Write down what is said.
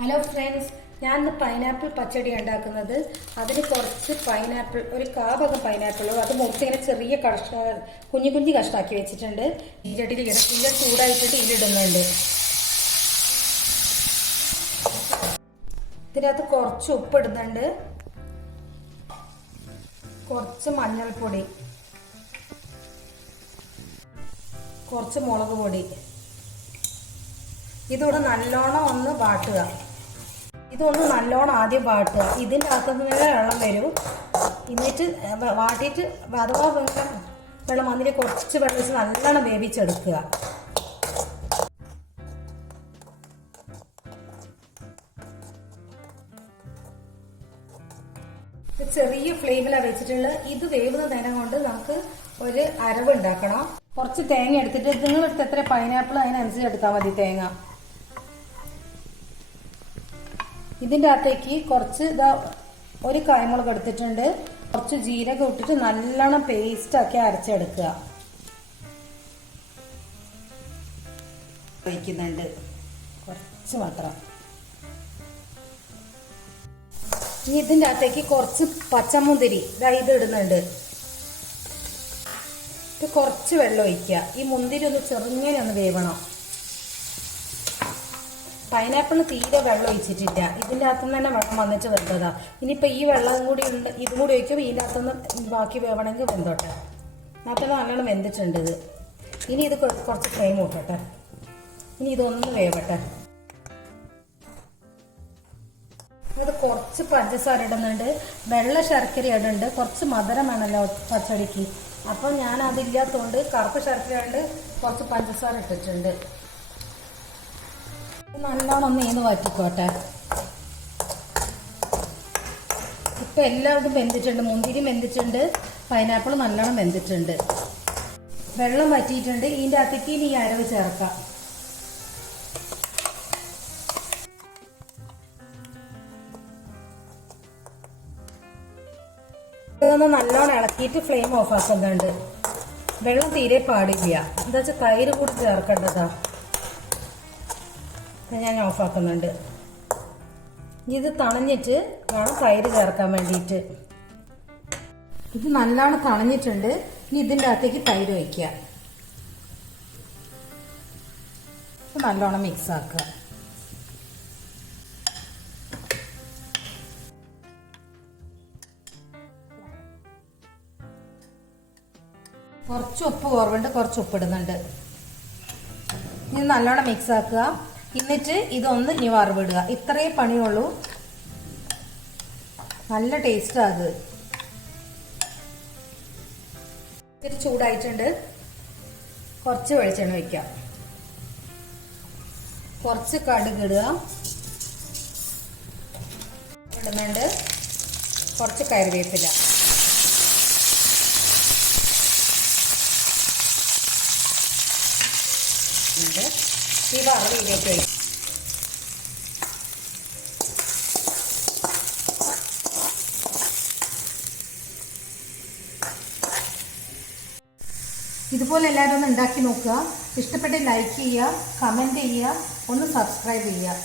Hello friends, ഞാൻ ഇന്ന് pineapple പച്ചടി ഉണ്ടാക്കുന്നത്. അതിന് കുറച്ച് പൈനാപ്പിൾ, ഒരു കാഭാഗം പൈനാപ്പിൾ, അത് മുറിച്ചിങ്ങനെ ചെറിയ കുഞ്ഞു കുഞ്ഞു കഷ്ടാക്കി വെച്ചിട്ടുണ്ട്. ഈ ചട്ടിയിൽ ഇതിൽ ചൂടായിട്ടിട്ട് ഇതിലിടുന്നുണ്ട്. ഇതിനകത്ത് കുറച്ച് ഉപ്പ് ഇടുന്നുണ്ട്, കുറച്ച് മഞ്ഞൾപ്പൊടി, കുറച്ച് മുളക് പൊടി. ഇതൊന്ന് നല്ലോണം ഒന്ന് വാട്ടുക. ഇതൊന്ന് നല്ലോണം ആദ്യം വാട്ടുക. ഇതിൻ്റെ അകത്തുനിന്ന് വെള്ളം വരും. എന്നിട്ട് വാട്ടിയിട്ട് അഥവാ വെള്ളം വന്നിട്ട് കുറച്ച് വെള്ളം വെച്ച് നല്ലോണം വേവിച്ചെടുക്കുക. ചെറിയ ഫ്ലെയിമിലാണ് വെച്ചിട്ടുള്ളത്. ഇത് വേവുന്ന നേരം കൊണ്ട് നമുക്ക് ഒരു അരവ് ഉണ്ടാക്കണം. കുറച്ച് തേങ്ങ എടുത്തിട്ട് നിങ്ങളെടുത്ത് എത്ര പൈനാപ്പിൾ അതിനനുസരിച്ച് എടുത്താൽ മതി തേങ്ങ. ഇതിൻ്റെ അകത്തേക്ക് കുറച്ച് ഒരു കായ്മുളക് എടുത്തിട്ടുണ്ട്, കുറച്ച് ജീരകം ഇട്ടിട്ട് നല്ലോണം പേസ്റ്റാക്കി അരച്ചെടുക്കുക. ഒഴിക്കുന്നുണ്ട് കുറച്ച് മാത്രം. ഇനി ഇതിൻ്റെ അകത്തേക്ക് കുറച്ച് പച്ചമുന്തിരി ഇത് ഇടുന്നുണ്ട്. കുറച്ച് വെള്ളം ഒഴിക്കുക. ഈ മുന്തിരി ഒന്ന് ചെറുങ്ങനെ ഒന്ന് വേവണം. പൈനാപ്പിളിന് തീരെ വെള്ളം ഒഴിച്ചിട്ടില്ല. ഇതിൻ്റെ അകത്തുനിന്ന് തന്നെ വെള്ളം വന്നിട്ട് വെന്തതാ. ഇനിയിപ്പോൾ ഈ വെള്ളം കൂടി ഉണ്ട്, ഇതും കൂടി ഒഴിക്കുമ്പോൾ ഇതിൻ്റെ അകത്തുനിന്ന് ബാക്കി വേവണമെങ്കിൽ വെന്തോട്ടെ. അതിനകത്ത് നല്ലോണം വെന്തിട്ടുണ്ട് ഇത്. ഇനി ഇത് കുറച്ച് ഫ്ലെയിം കൂട്ടട്ടെ. ഇനി ഇതൊന്ന് വേവട്ടെ. ഇത് കുറച്ച് പഞ്ചസാര ഇടുന്നുണ്ട്, വെള്ള ശർക്കര ഇടുന്നുണ്ട്. കുറച്ച് മധുരം വേണമല്ലോ പച്ചടിക്ക്. അപ്പം ഞാൻ അതില്ലാത്തതുകൊണ്ട് കറുപ്പ് ശർക്കര കൊണ്ട് കുറച്ച് പഞ്ചസാര ഇട്ടിട്ടുണ്ട്. നല്ലോണം ഒന്ന് ഈന്ന് വറ്റിക്കോട്ടെ. ഇപ്പം എല്ലാവരും വെന്തിട്ടുണ്ട്. മുന്തിരി വെന്തിട്ടുണ്ട്, പൈനാപ്പിൾ നല്ലോണം വെന്തിട്ടുണ്ട്. വെള്ളം വറ്റിയിട്ടുണ്ട്. ഇതിൻ്റെ അകത്തേക്ക് ഈ അരവ് ചേർക്കാം. ഇതൊന്ന് നല്ലോണം ഇളക്കിയിട്ട് ഫ്ലെയിം ഓഫ് ആക്കുന്നുണ്ട്. വെള്ളം തീരെ പാടില്ല. എന്താ വെച്ചാൽ തൈര് കൂടി ചേർക്കേണ്ടതാ. ഞാൻ ഓഫാക്കുന്നുണ്ട്. ഇത് തണഞ്ഞിട്ട് വേണം തൈര് ചേർക്കാൻ വേണ്ടിയിട്ട്. ഇത് നല്ലോണം തണഞ്ഞിട്ടുണ്ട്. ഇനി ഇതിൻ്റെ അകത്തേക്ക് തൈര് വയ്ക്കുക. നല്ലോണം മിക്സ് ആക്കുക. കുറച്ച് ഉപ്പ് കുറവുണ്ട്, കുറച്ച് ഉപ്പ് ഇടുന്നുണ്ട്. ഇത് നല്ലോണം മിക്സ് ആക്കുക. എന്നിട്ട് ഇതൊന്ന് ഇനി വറവിടുക. ഇത്രയും പണിയുള്ളൂ. നല്ല ടേസ്റ്റ് അത്. ഇത്തിരി ചൂടായിട്ടുണ്ട്. കുറച്ച് വെളിച്ചെണ്ണ ഒഴിക്കാം. കുറച്ച് കടുക് ഇടുക. ഇടുന്നുണ്ട്. കുറച്ച് കറിവേപ്പില. ഈ വറവ് ഇതിലേക്ക് വയ്ക്കും. ഇതുപോലെ എല്ലാവരും ഒന്ന് ഉണ്ടാക്കി നോക്കുക. ഇഷ്ടപ്പെട്ട് ലൈക്ക് ചെയ്യുക, കമൻറ്റ് ചെയ്യുക, ഒന്ന് സബ്സ്ക്രൈബ് ചെയ്യുക.